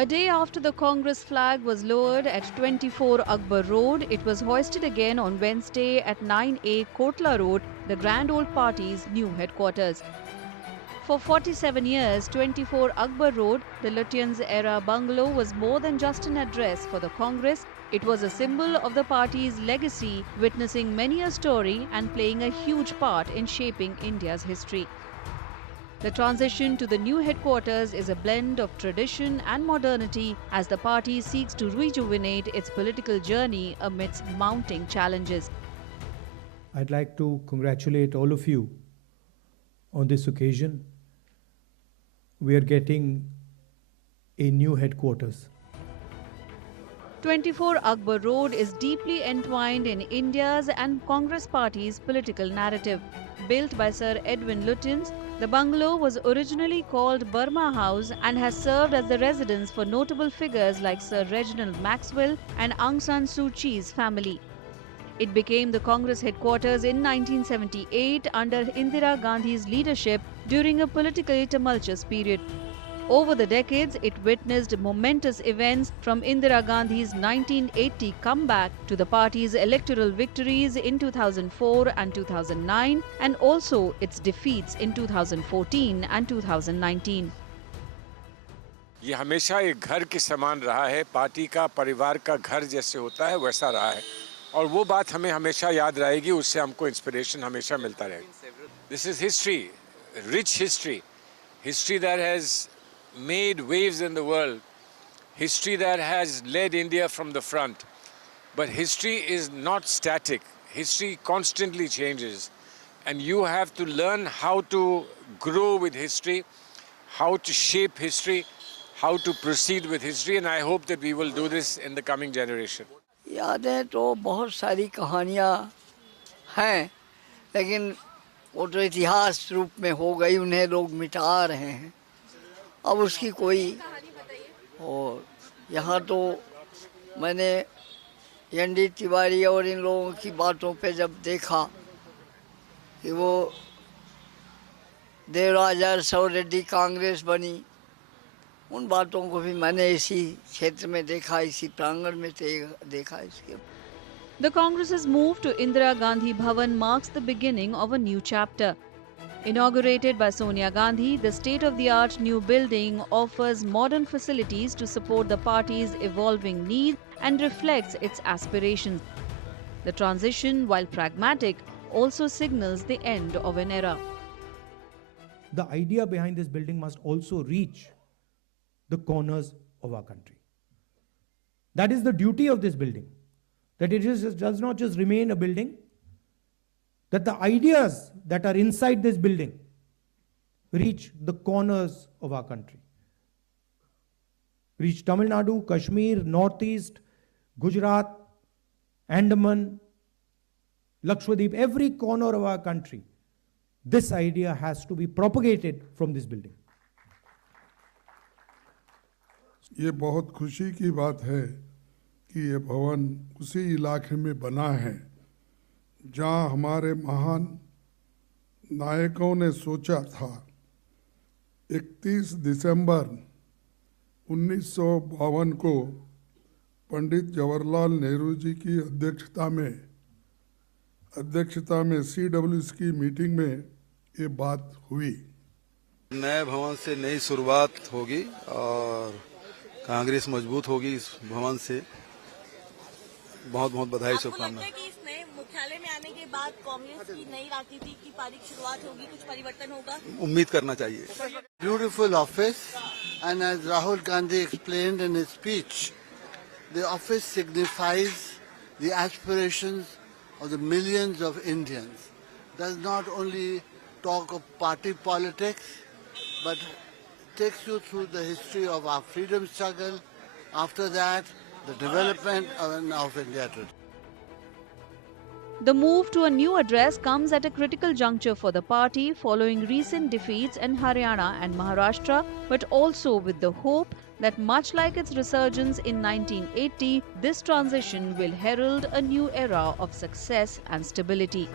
A day after the Congress flag was lowered at 24 Akbar Road, it was hoisted again on Wednesday at 9A Kotla Road, the Grand Old Party's new headquarters. For 47 years, 24 Akbar Road, the Lutyens-era bungalow, was more than just an address for the Congress. It was a symbol of the party's legacy, witnessing many a story and playing a huge part in shaping India's history. The transition to the new headquarters is a blend of tradition and modernity as the party seeks to rejuvenate its political journey amidst mounting challenges. I'd like to congratulate all of you on this occasion. We are getting a new headquarters. 24 Akbar Road is deeply entwined in India's and Congress Party's political narrative. Built by Sir Edwin Lutyens, the bungalow was originally called Burma House and has served as the residence for notable figures like Sir Reginald Maxwell and Aung San Suu Kyi's family. It became the Congress headquarters in 1978 under Indira Gandhi's leadership during a politically tumultuous period. Over the decades, it witnessed momentous events from Indira Gandhi's 1980 comeback to the party's electoral victories in 2004 and 2009, and also its defeats in 2014 and 2019. ये हमेशा एक घर के समान रहा है, party का, परिवार का घर जैसे होता है वैसा रहा है, और वो बात हमें हमेशा याद रहेगी, उससे हमको इंस्पिरेशन हमेशा मिलता रहेगा. This is history, rich history, history that has made waves in the world, history that has led India from the front. But history is not static. History constantly changes, and you have to learn how to grow with history, how to shape history, how to proceed with history, and I hope that we will do this in the coming generation. यादें तो बहुत सारी कहानियाँ हैं, लेकिन वो तो इतिहास रूप में हो गई, उन्हें लोग मिटा रहे हैं. अब उसकी कोई, और यहाँ तो मैंने एन.डी. तिवारी और इन लोगों की बातों पे जब देखा कि वो देवराज अरसव रेड्डी कांग्रेस बनी, उन बातों को भी मैंने इसी क्षेत्र में देखा, इसी प्रांगण में देखा. इसके The Congress's move to Indira Gandhi Bhavan marks the beginning of a new chapter. Inaugurated by Sonia Gandhi, the state-of-the-art new building offers modern facilities to support the party's evolving needs and reflects its aspirations. The transition, while pragmatic, also signals the end of an era. The idea behind this building must also reach the corners of our country. That is the duty of this building, that it does not just remain a building, that the ideas that are inside this building reach the corners of our country. Reach Tamil Nadu, Kashmir, Northeast, Gujarat, Andaman, Lakshadweep, every corner of our country. This idea has to be propagated from this building. ये बहुत खुशी की बात है कि ये भवन उसी इलाके में बना है जहाँ हमारे महान नायकों ने सोचा था 31 दिसंबर 1952 को पंडित जवाहरलाल नेहरू जी की अध्यक्षता में CWS की मीटिंग में ये बात हुई. नए भवन से नई शुरुआत होगी और कांग्रेस मजबूत होगी. इस भवन से बहुत बहुत बधाई, शुभकामनाएं. मुख्यालय में आने के बाद कांग्रेस की नई राजनीति की पारिक शुरुआत होगी, कुछ परिवर्तन होगा, उम्मीद करना चाहिए. Beautiful office, and as Rahul Gandhi explained in his speech, the office signifies the aspirations of the millions of Indians. Does not only talk of party politics, but takes you through the history of our freedom struggle, after that the development of India today. The move to a new address comes at a critical juncture for the party following recent defeats in Haryana and Maharashtra, but also with the hope that much like its resurgence in 1980, this transition will herald a new era of success and stability.